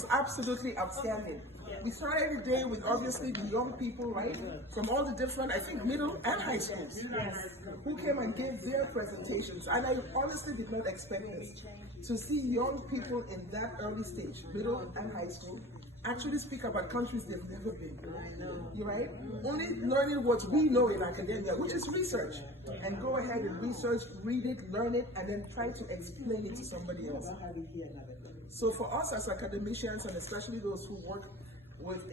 was absolutely outstanding. We started the day with obviously the young people, right, from all the different, I think, middle and high schools, who came and gave their presentations. And I honestly did not expect this, to see young people in that early stage, middle and high school, actually speak about countries they've never been. You're right? Only learning what we know in academia, which is research. And go ahead and research, read it, learn it, and then try to explain it to somebody else. So for us as academicians, and especially those who work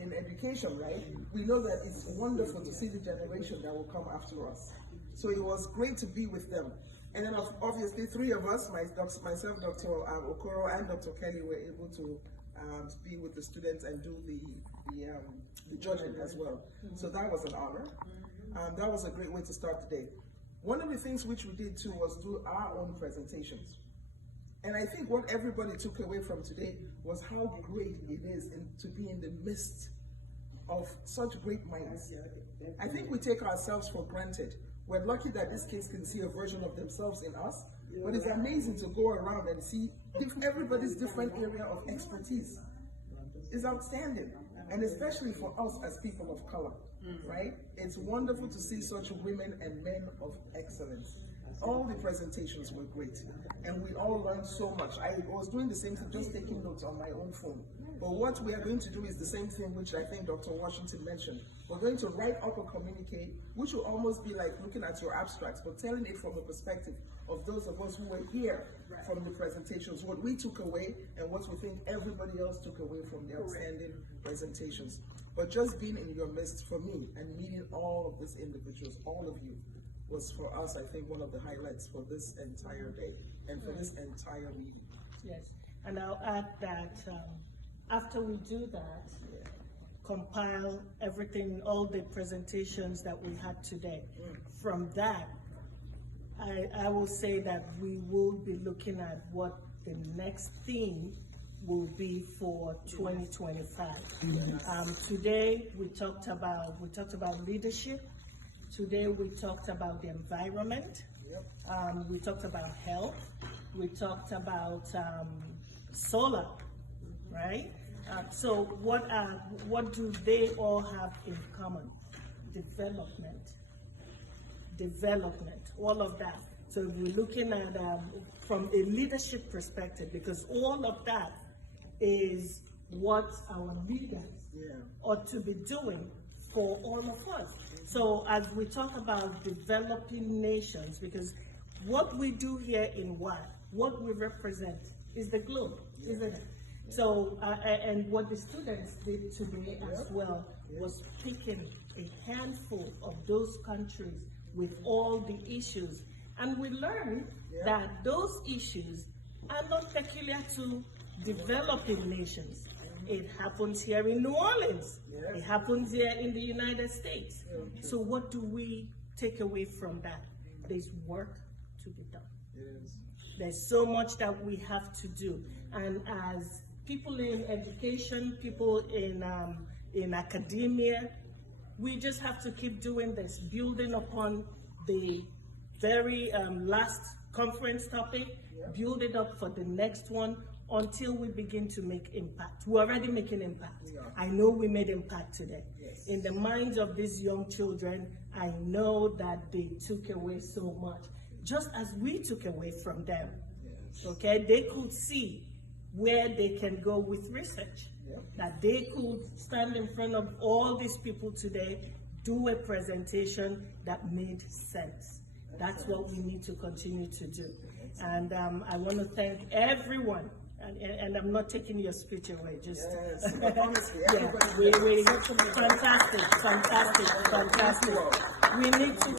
in education, right, we know that it's wonderful to see the generation that will come after us. So it was great to be with them. And then obviously three of us, myself, Dr. Okoro, and Dr. Kelly, were able to be with the students and do the judging as well. So that was an honor. That was a great way to start the day. One of the things which we did too was do our own presentations. And I think what everybody took away from today was how great it is to be in the midst of such great minds. I think we take ourselves for granted. We're lucky that these kids can see a version of themselves in us, but it's amazing to go around and see everybody's different area of expertise. It's outstanding, and especially for us as people of color, right? It's wonderful to see such women and men of excellence. All the presentations were great, and we all learned so much. I was doing the same thing, just taking notes on my own phone. But what we are going to do is the same thing which I think Dr. Washington mentioned. We're going to write up a communique, which will almost be like looking at your abstracts, but telling it from the perspective of those of us who were here from the presentations, what we took away and what we think everybody else took away from the outstanding presentations. But just being in your midst for me and meeting all of these individuals, all of you, was for us, I think, one of the highlights for this entire day and for this entire meeting. Yes, and I'll add that after we do that, compile everything, all the presentations that we had today. From that, I will say that we will be looking at what the next theme will be for 2025. Today we talked about leadership. Today we talked about the environment. We talked about health. We talked about solar, right? So what do they all have in common? Development, all of that. So we're looking at from a leadership perspective, because all of that is what our leaders ought to be doing for all of us. So as we talk about developing nations, because what we do here in WAAD, what we represent is the globe, isn't it? So, and what the students did today as well was picking a handful of those countries with all the issues. And we learned that those issues are not peculiar to developing nations. It happens here in New Orleans. It happens here in the United States. So what do we take away from that? There's work to be done. There's so much that we have to do. And as people in education, people in academia, we just have to keep doing this, building upon the very last conference topic, build it up for the next one until we begin to make impact. We're already making impact. I know we made impact today. In the minds of these young children, I know that they took away so much, just as we took away from them. Okay, they could see where they can go with research, that they could stand in front of all these people today, do a presentation that made sense. That's what we need to continue to do. And I want to thank everyone. And I'm not taking your speech away, just honestly, fantastic. We need to